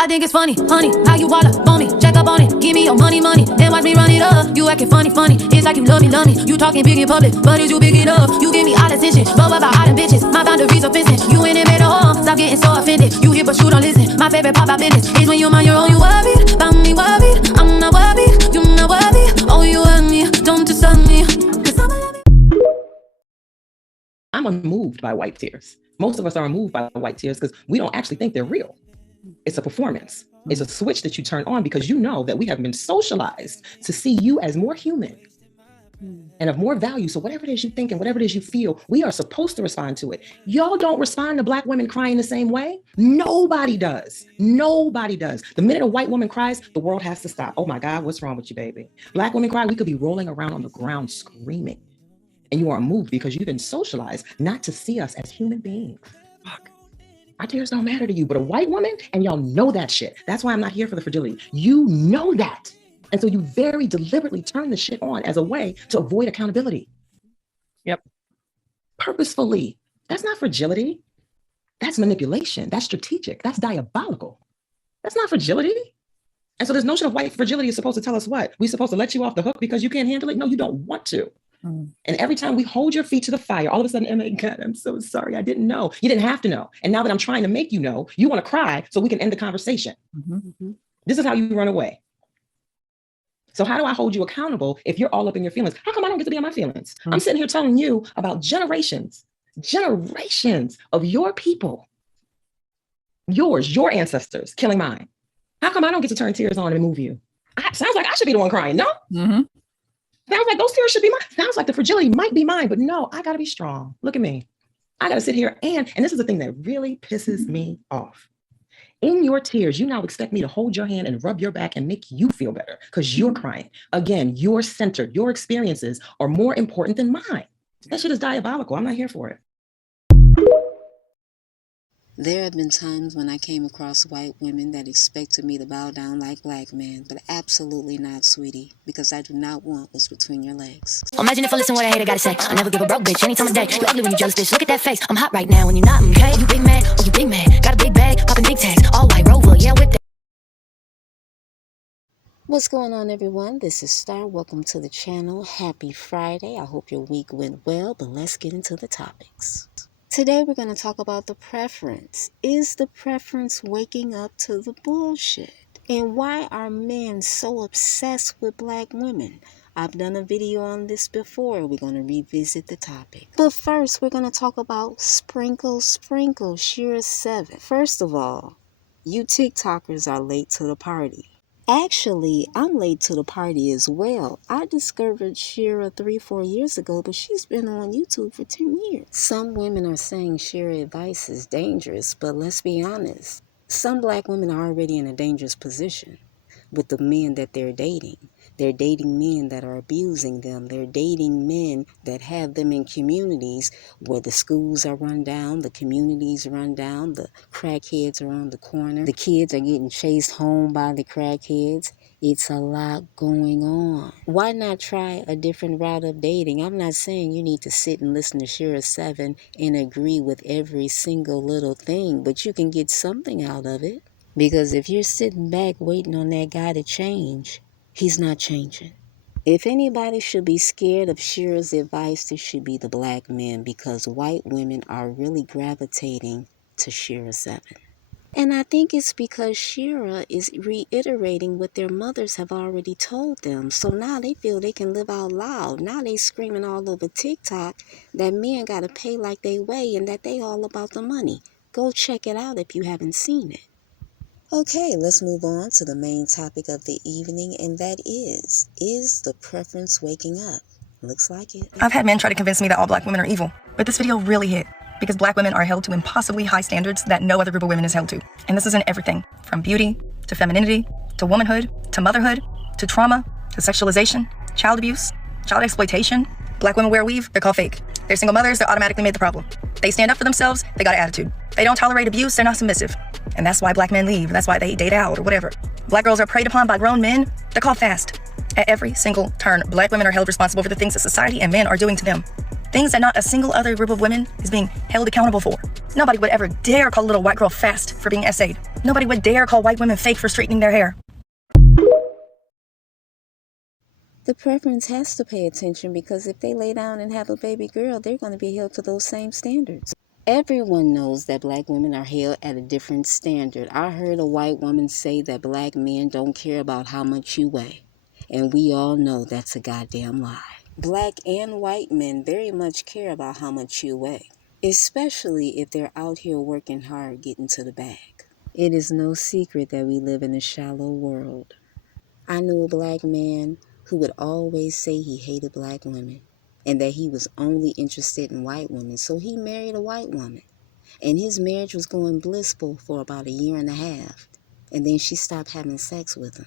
I think it's funny, honey, how you all up on me. Check up on it, give me your money, and watch me run it up. You acting funny, it's like you love me. You talking big in public, but is you big enough? You give me all attention, but what about all them bitches? My boundaries are fencing, you in it made a home. Stop getting so offended, you hear but you don't listen. My favorite pop-out business is when you mind your own. You worried, about me worried, I'm not worried, you not worried. Oh, you hurt me, don't disturb me, 'cause I'm unmoved by white tears. Most of us are unmoved by white tears because we don't actually think they're real. It's a performance. It's a switch that you turn on because you know that we have been socialized to see you as more human and of more value. So whatever it is you think and whatever it is you feel, we are supposed to respond to it. Y'all don't respond to Black women crying the same way. Nobody does. Nobody does. The minute a white woman cries, the world has to stop. Oh my God, what's wrong with you, baby? Black women cry, we could be rolling around on the ground screaming. And you are moved because you've been socialized not to see us as human beings. Fuck. Our tears don't matter to you, but a white woman, and y'all know that shit. That's why I'm not here for the fragility. You know that. And so you very deliberately turn the shit on as a way to avoid accountability. Yep. Purposefully. That's not fragility. That's manipulation. That's strategic. That's diabolical. That's not fragility. And so this notion of white fragility is supposed to tell us what? We're supposed to let you off the hook because you can't handle it? No, you don't want to. And every time we hold your feet to the fire, all of a sudden, oh my God, I'm so sorry. I didn't know. You didn't have to know. And now that I'm trying to make you know, you want to cry so we can end the conversation. This is how you run away. So how do I hold you accountable if you're all up in your feelings? How come I don't get to be on my feelings? I'm sitting here telling you about generations of your people, your ancestors killing mine. How come I don't get to turn tears on and move you? Sounds like I should be the one crying, no? Sounds like those tears should be mine. Sounds like the fragility might be mine, but no, I gotta be strong. Look at me. I gotta sit here and this is the thing that really pisses me off. In your tears, you now expect me to hold your hand and rub your back and make you feel better because you're crying. Again, you're centered. Your experiences are more important than mine. That shit is diabolical. I'm not here for it. There have been times when I came across white women that expected me to bow down like Black men, but absolutely not, sweetie, because I do not want what's between your legs. Imagine if I listen what a hater gotta say. I never give a broke bitch any time of day. You ugly when you jealous, bitch. Look at that face. I'm hot right now when you're not, okay? You big mad, oh you big mad. Got a big bag, popping big tags. All white Rover, yeah, with that. What's going on, everyone? This is Star. Welcome to the channel. Happy Friday. I hope your week went well, but let's get into the topics. Today we're going to talk about the preference. Is the preference waking up to the bullshit? And why are men so obsessed with Black women? I've done a video on this before. We're going to revisit the topic. But first, we're going to talk about Sprinkle Shira 7. First of all, you TikTokers are late to the party. Actually, I'm late to the party as well. I discovered Shira 3-4 years ago, but she's been on YouTube for 10 years. Some women are saying Shira advice is dangerous, but let's be honest. Some Black women are already in a dangerous position with the men that they're dating. They're dating men that are abusing them. They're dating men that have them in communities where the schools are run down, the communities run down, the crackheads are on the corner. The kids are getting chased home by the crackheads. It's a lot going on. Why not try a different route of dating? I'm not saying you need to sit and listen to Shira 7 and agree with every single little thing, but you can get something out of it. Because if you're sitting back waiting on that guy to change, he's not changing. If anybody should be scared of Shira's advice, it should be the Black men, because white women are really gravitating to Shira 7. And I think it's because Shira is reiterating what their mothers have already told them. So now they feel they can live out loud. Now they screaming all over TikTok that men got to pay like they weigh and that they all about the money. Go check it out if you haven't seen it. Okay, let's move on to the main topic of the evening, and that is the preference waking up? Looks like it. I've had men try to convince me that all Black women are evil, but this video really hit because Black women are held to impossibly high standards that no other group of women is held to. And this is in everything from beauty to femininity to womanhood to motherhood to trauma to sexualization, child abuse, child exploitation. Black women wear a weave, they're called fake. They're single mothers, they're automatically made the problem. They stand up for themselves, they got an attitude. They don't tolerate abuse, they're not submissive. And that's why Black men leave, that's why they date out or whatever. Black girls are preyed upon by grown men, they're called fast. At every single turn, Black women are held responsible for the things that society and men are doing to them. Things that not a single other group of women is being held accountable for. Nobody would ever dare call a little white girl fast for being essayed. Nobody would dare call white women fake for straightening their hair. The preference has to pay attention because if they lay down and have a baby girl, they're going to be held to those same standards. Everyone knows that black women are held at a different standard. I heard a white woman say that black men don't care about how much you weigh. And we all know that's a goddamn lie. Black and white men very much care about how much you weigh, especially if they're out here working hard getting to the bag. It is no secret that we live in a shallow world. I knew a black man who would always say he hated black women and that he was only interested in white women, so he married a white woman. And his marriage was going blissful for about a year and a half, and then she stopped having sex with him.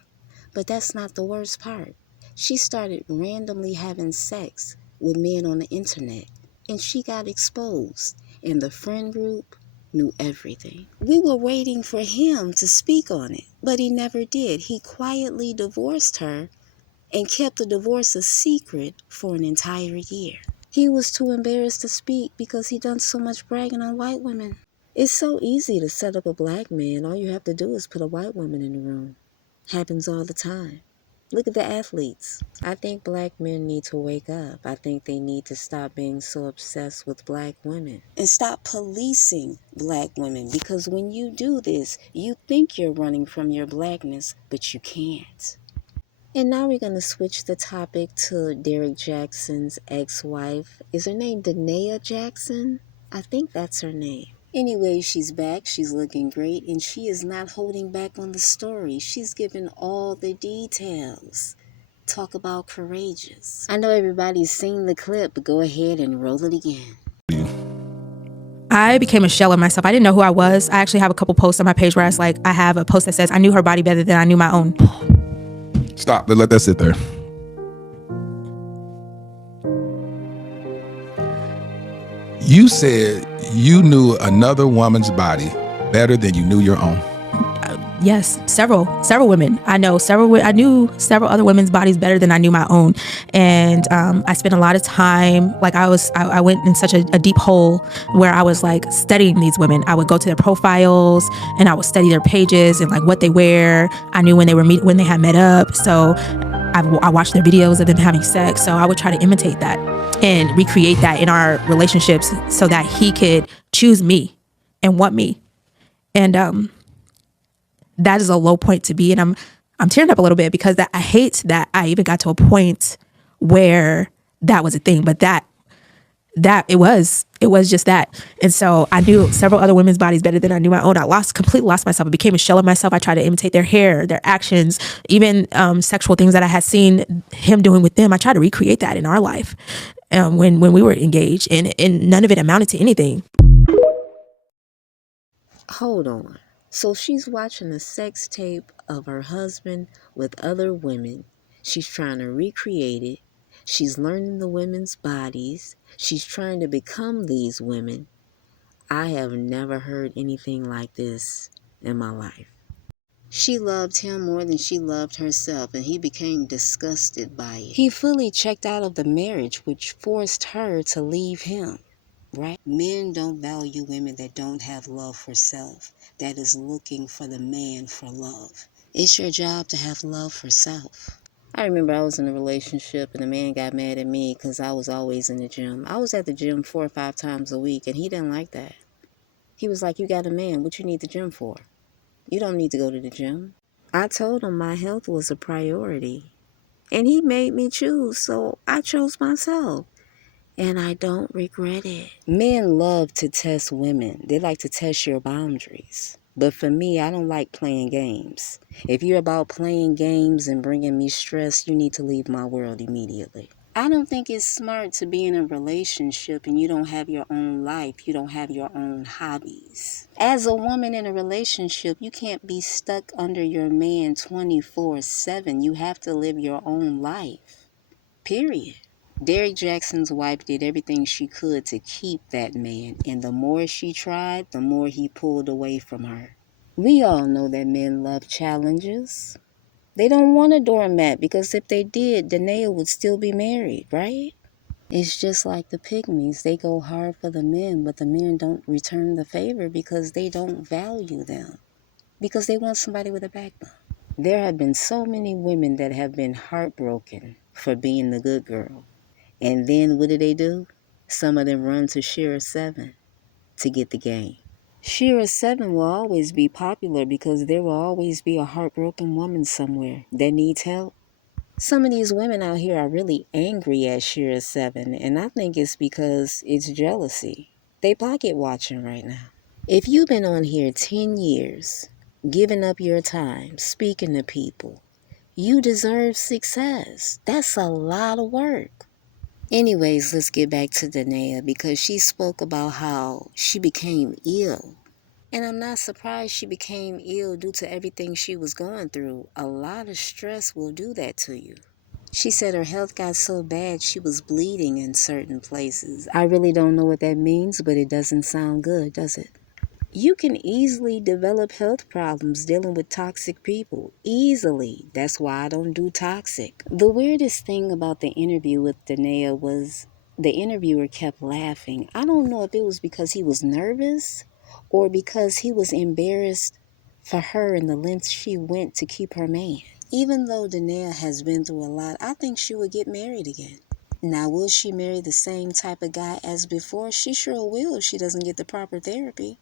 But that's not the worst part. She started randomly having sex with men on the internet, and she got exposed, and the friend group knew everything. We were waiting for him to speak on it, but he never did. He quietly divorced her and kept the divorce a secret for an entire year. He was too embarrassed to speak because he done so much bragging on white women. It's so easy to set up a black man. All you have to do is put a white woman in the room. Happens all the time. Look at the athletes. I think black men need to wake up. I think they need to stop being so obsessed with black women and stop policing black women, because when you do this, you think you're running from your blackness, but you can't. And now we're going to switch the topic to Derek Jackson's ex-wife. Is her name Danae Jackson? I think that's her name. Anyway, she's back, she's looking great, and she is not holding back on the story. She's giving all the details. Talk about courageous. I know everybody's seen the clip, but go ahead and roll it again. I became a shell of myself. I didn't know who I was. I actually have a couple posts on my page where it's like, I have a post that says, I knew her body better than I knew my own. Stop. Let that sit there. You said you knew another woman's body better than you knew your own. Yes, several women. I knew several other women's bodies better than I knew my own. And I spent a lot of time, like I went in such a deep hole where I was like studying these women. I would go to their profiles and I would study their pages and like what they wear. I knew when they had met up. So I watched their videos of them having sex. So I would try to imitate that and recreate that in our relationships so that he could choose me and want me. And that is a low point to be. And I'm tearing up a little bit because I hate that I even got to a point where that was a thing, but that it was just that. And so I knew several other women's bodies better than I knew my own. I completely lost myself. I became a shell of myself. I tried to imitate their hair, their actions, even sexual things that I had seen him doing with them. I tried to recreate that in our life when we were engaged, and none of it amounted to anything. Hold on. So she's watching a sex tape of her husband with other women. She's trying to recreate it. She's learning the women's bodies. She's trying to become these women. I have never heard anything like this in my life. She loved him more than she loved herself, and he became disgusted by it. He fully checked out of the marriage, which forced her to leave him. Right? Men don't value women that don't have love for self, that is looking for the man for love. It's your job to have love for self. I remember I was in a relationship and a man got mad at me because I was always in the gym. I was at the gym 4 or 5 times a week, and he didn't like that. He was like, you got a man, what you need the gym for? You don't need to go to the gym. I told him my health was a priority, and he made me choose, so I chose myself. And I don't regret it. Men love to test women. They like to test your boundaries. But for me, I don't like playing games. If you're about playing games and bringing me stress, you need to leave my world immediately. I don't think it's smart to be in a relationship and you don't have your own life. You don't have your own hobbies. As a woman in a relationship, you can't be stuck under your man 24/7. You have to live your own life. Period. Derek Jackson's wife did everything she could to keep that man, and the more she tried, the more he pulled away from her. We all know that men love challenges. They don't want a doormat, because if they did, Danae would still be married, right? It's just like the pygmies. They go hard for the men, but the men don't return the favor because they don't value them, because they want somebody with a backbone. There have been so many women that have been heartbroken for being the good girl. And then what do? Some of them run to Shira 7 to get the game. Shira 7 will always be popular because there will always be a heartbroken woman somewhere that needs help. Some of these women out here are really angry at Shira 7, and I think it's because it's jealousy. They pocket watching right now. If you've been on here 10 years, giving up your time, speaking to people, you deserve success. That's a lot of work. Anyways, let's get back to Danae, because she spoke about how she became ill. And I'm not surprised she became ill due to everything she was going through. A lot of stress will do that to you. She said her health got so bad she was bleeding in certain places. I really don't know what that means, but it doesn't sound good, does it? You can easily develop health problems dealing with toxic people. Easily. That's why I don't do toxic. The weirdest thing about the interview with Danae was the interviewer kept laughing. I don't know if it was because he was nervous or because he was embarrassed for her and the lengths she went to keep her man. Even though Danae has been through a lot, I think she would get married again. Now, will she marry the same type of guy as before? She sure will if she doesn't get the proper therapy.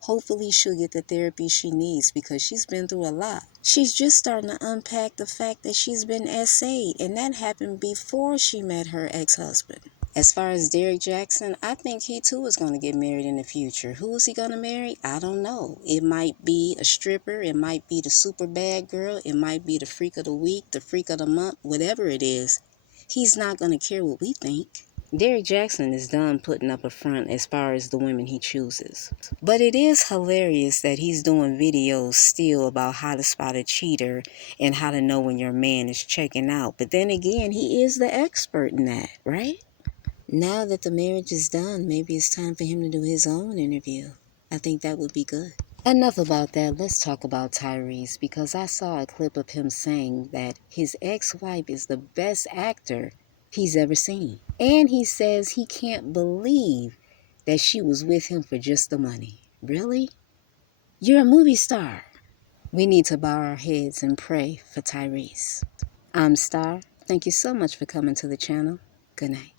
Hopefully she'll get the therapy she needs because she's been through a lot. She's just starting to unpack the fact that she's been SA'd, and that happened before she met her ex-husband. As far as Derek Jackson, I think he too is going to get married in the future. Who is he going to marry? I don't know. It might be a stripper. It might be the super bad girl. It might be the freak of the week, the freak of the month, whatever it is. He's not going to care what we think. Derek Jackson is done putting up a front as far as the women he chooses. But it is hilarious that he's doing videos still about how to spot a cheater and how to know when your man is checking out. But then again, he is the expert in that, right? Now that the marriage is done, maybe it's time for him to do his own interview. I think that would be good. Enough about that. Let's talk about Tyrese, because I saw a clip of him saying that his ex-wife is the best actor he's ever seen. And he says he can't believe that she was with him for just the money. Really? You're a movie star. We need to bow our heads and pray for Tyrese. I'm Star. Thank you so much for coming to the channel. Good night.